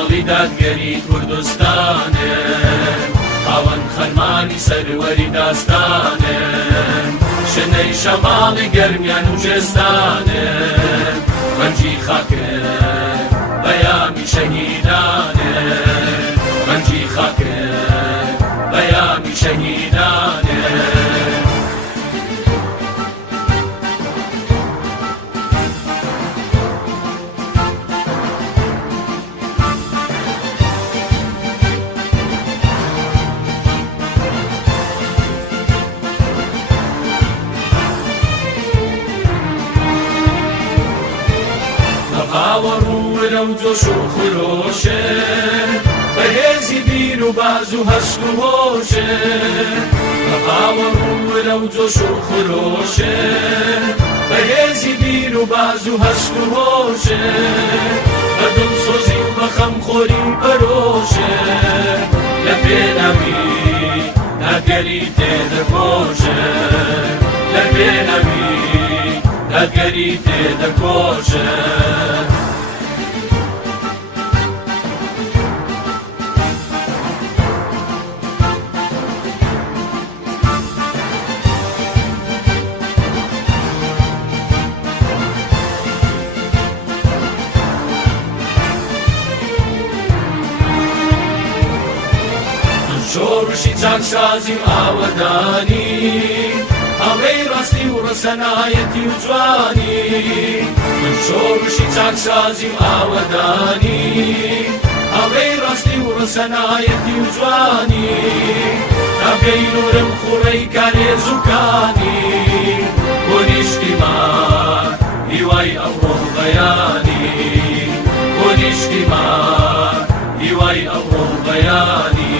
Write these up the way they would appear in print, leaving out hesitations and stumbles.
کۆمەڵی دادگەری کوردستانن خاوەن خەرمانی سەروەری داستانن شنەی شەماڵی گەرمیان و جێستانن ڕەنجی خاکن بەیامی شەهیدانن ڕەنجی خاکن بەیامی شەهیدانن ڕاوەڕوورە و جۆش و خرۆشە بەهێزی بیر و باز و هەست و هۆشە ڕاوەڕوورە و جۆش و خرۆشە بەهێزی بیر و باز و هەست و هۆشە بە دڵسۆزی و بە خەمخۆری بەرۆشە لە پێناوی دادگەری تێدەکۆشە لە پێناوی دادگەری تێدەکۆشە شۆڕشی چاکسازی و ئاوەدانی ئەوەی ڕاستی و ڕەسەنایەتی و جوانی من شۆڕشی چاکسازی و ئاوەدانی ئەوەی ڕاستی و ڕەسەنایەتی و جوانی تاپێی نورم خوڕەی کارێز و کانی بۆ نیشتیمان هیوای ئەوڕۆ بەیانی بۆ نیشتیمان هیوای ئەوڕۆ بەیانی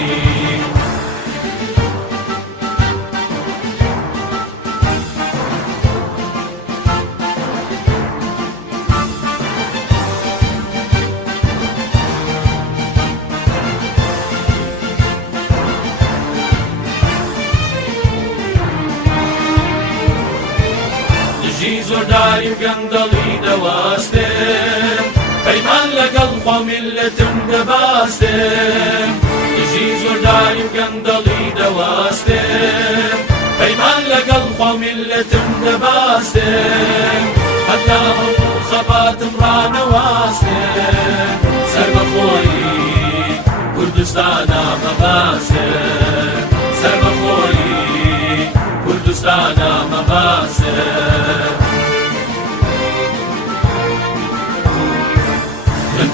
زۆرداری و گەندەڵی دەواستم پەیمان لەگەڵ خوا میللەتم دەباستم دژی زۆرداری و گەندەڵی دەواستم پەیمان لەگەڵ خوا میللەتم دەباستم هەتا هەموو خەباتم ڕانەواستم سەر بەخۆی کوردستانە مەباستم سەر بەخۆی کوردستانە مەباستم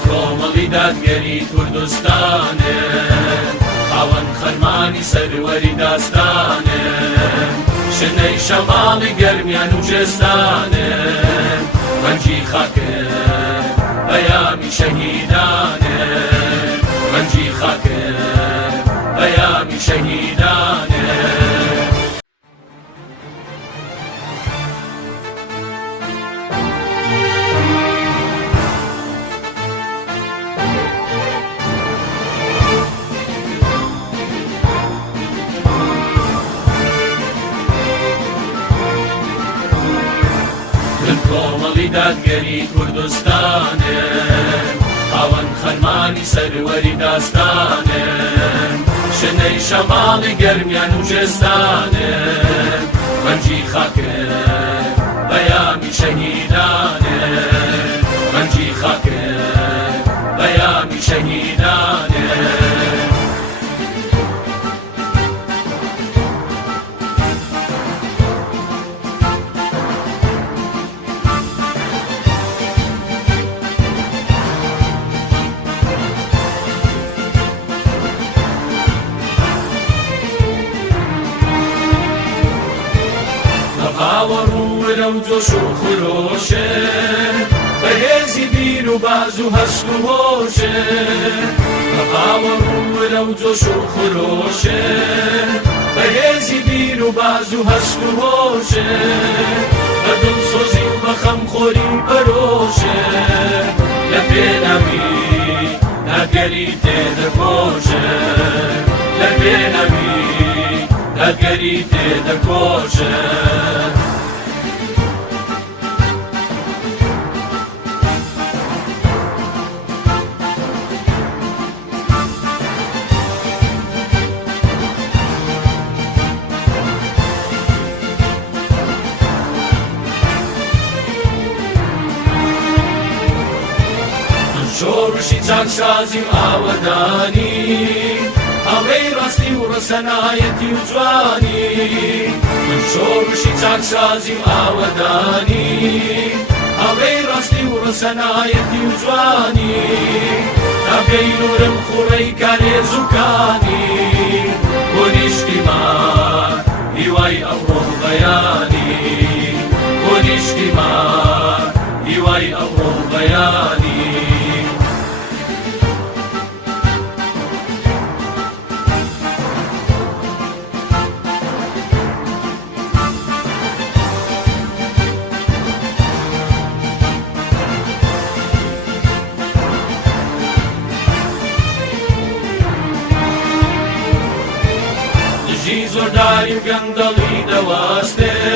کۆمەڵی دادگەری کوردستانن خاوەن خەرمانی سەروەری داستانن شنەی شەماڵی گەرمیان و جێستانن ڕەنجی خاکن بەیامی شەهیدانن ڕەنجی خاکن بەیامی شەهیدانن کۆمەڵی دادگەری کوردستانن خاوەن خەرمانی سەروەری داستانن شنەی شەماڵی گەرمیان و جێستانن ڕەنجی خاکن بەیامی شەهیدانن ڕەنجی خاکن بەیامی شەهیدانن ڕاوەڕوورە و جۆش و خرۆشە بەهێزی بیر و باز و هەست و هۆشە ڕاوەڕوورە و جۆش و خرۆشە بەهێزی بیر و باز و هەست و هۆشە بە دڵسۆزی و بە خەمخۆری بەرۆشە لە پێناوی دادگەری تێدەکۆشە لە پێناوی دادگەری تێدەکۆشە شۆڕشی چاکسازی و ئاوەدانی ئەوەی ڕاستی و ڕەسەنایەتی و جوانی من شۆڕشی چاکسازی و ئاوەدانی ئەوەی ڕاستی و ڕەسەنایەتی و جوانی تاپێی نورم خوڕەی کارێز و کانی بۆ نیشتیمان هیوای ئەوڕۆ بەیانی بۆ نیشتیمان هیوای ئەوڕۆ بەیانی زۆرداری و گەندەڵی دەواستێ